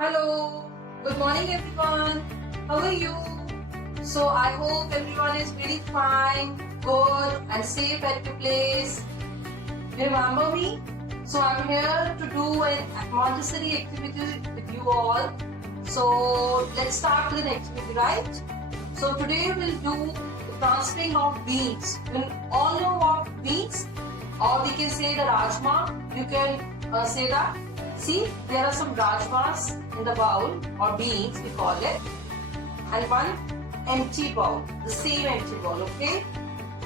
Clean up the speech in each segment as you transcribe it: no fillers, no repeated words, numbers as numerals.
Hello, good morning everyone. How are you? So I hope everyone is really fine, good and safe at your place. You remember me? So I'm here to do an Montessori activity with you all. So let's start with an activity, right? So today we'll do the transferring of beans. You all know what beans? Or we can say the rajma. You can say that. See, there are some rajmas in the bowl or beans we call it, and one empty bowl, the same empty bowl, okay?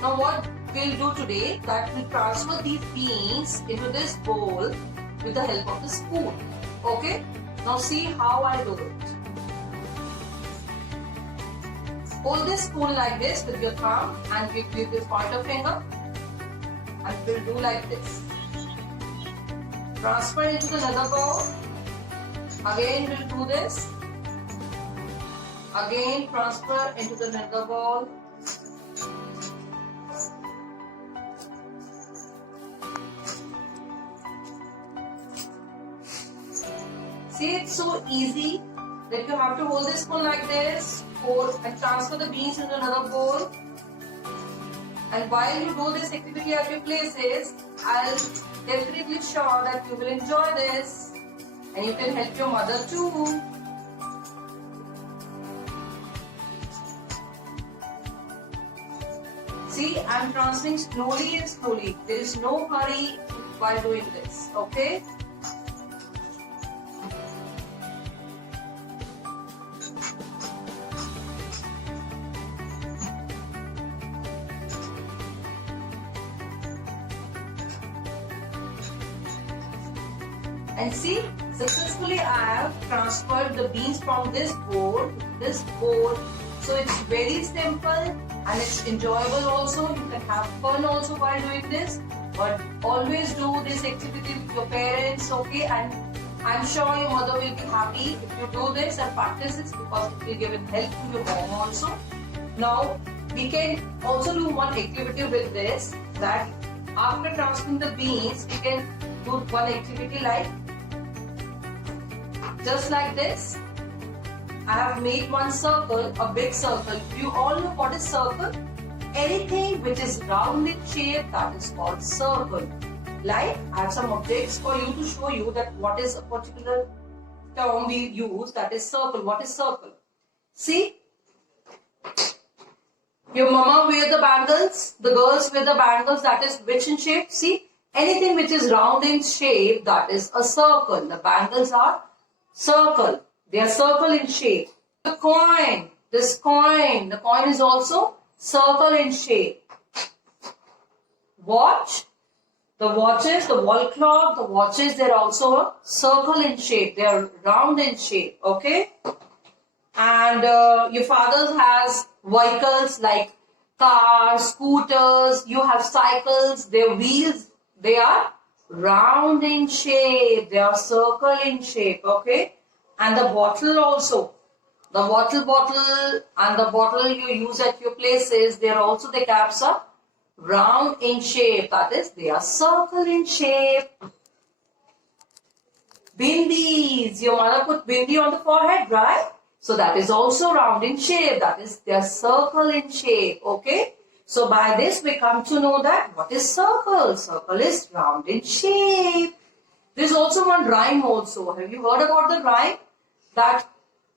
Now what we'll do today, that we'll transfer these beans into this bowl with the help of the spoon, okay? Now see how I do it. Hold this spoon like this with your thumb and with your pointer finger, and we'll do like this. Transfer into another bowl. Again we'll do this. Again transfer into the another bowl. See, it's so easy that you have to hold this spoon like this, hold and transfer the beans into another bowl. And while you do this activity at your places, I'll definitely sure that you will enjoy this and you can help your mother too. See, I'm transferring slowly and slowly. There is no hurry while doing this, okay? And see, successfully I have transferred the beans from this bowl to this bowl. So it's very simple and it's enjoyable also. You can have fun also while doing this. But always do this activity with your parents, okay? And I'm sure your mother will be happy if you do this and practice this, because it will give help to your mom also. Now, we can also do one activity with this, that after transferring the beans, we can do one activity like just like this. I have made one circle, a big circle. You all know what is circle? Anything which is round in shape, that is called circle. Like, I have some objects for you to show you that what is a particular term we use, that is circle. What is circle? See, your mama wear the bangles, the girls wear the bangles, that is which in shape? See, anything which is round in shape, that is a circle. The bangles are circle. They are circle in shape. The coin, this coin, the coin is also circle in shape. Watch, the watches, the wall clock, the watches, they are also a circle in shape. They are round in shape, okay? And your father has vehicles like cars, scooters, you have cycles, their wheels, they are round in shape, they are circle in shape, okay? And the bottle also, the bottle and the bottle you use at your places, they are also, the caps are round in shape, that is, they are circle in shape. Bindis, your mother put bindi on the forehead, right? So that is also round in shape, that is, they are circle in shape, okay? So by this we come to know that what is circle? Circle is round in shape. There is also one rhyme also. Have you heard about the rhyme? That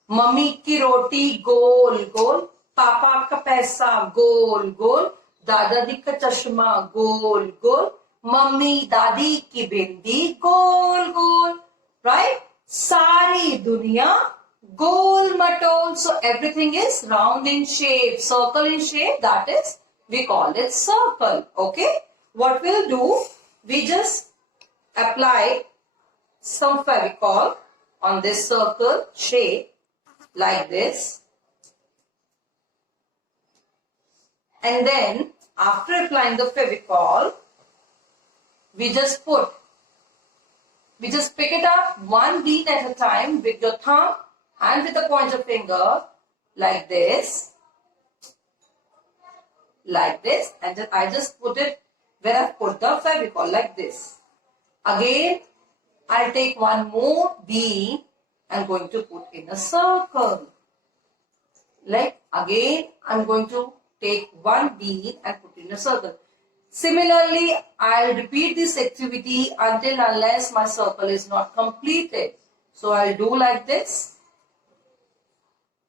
mummy ki roti gol gol, papa ka paisa gol gol, dada di ka chashma gol gol, mummy dadi ki bindi gol gol. Right? Sari duniya gol matol. So everything is round in shape, circle in shape, that is, we call it circle, okay? What we'll do, we just apply some Fevicol on this circle shape, like this. And then, after applying the Fevicol, we just pick it up one bean at a time with your thumb and with the pointer finger, like this. Like this, and I just put it where I put the Fevicol, like this. Again, I'll take one more bean I'm going to put in a circle. Like again, I'm going to take one bean and put in a circle. Similarly, I'll repeat this activity until unless my circle is not completed. So I'll do like this,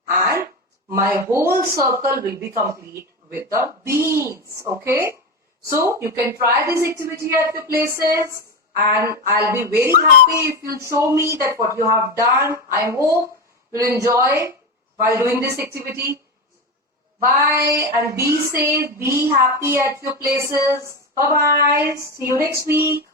and my whole circle will be complete with the beans. Okay? So you can try this activity at your places, and I'll be very happy if you'll show me that what you have done. I hope you'll enjoy while doing this activity. Bye and be safe, be happy at your places. Bye bye. See you next week.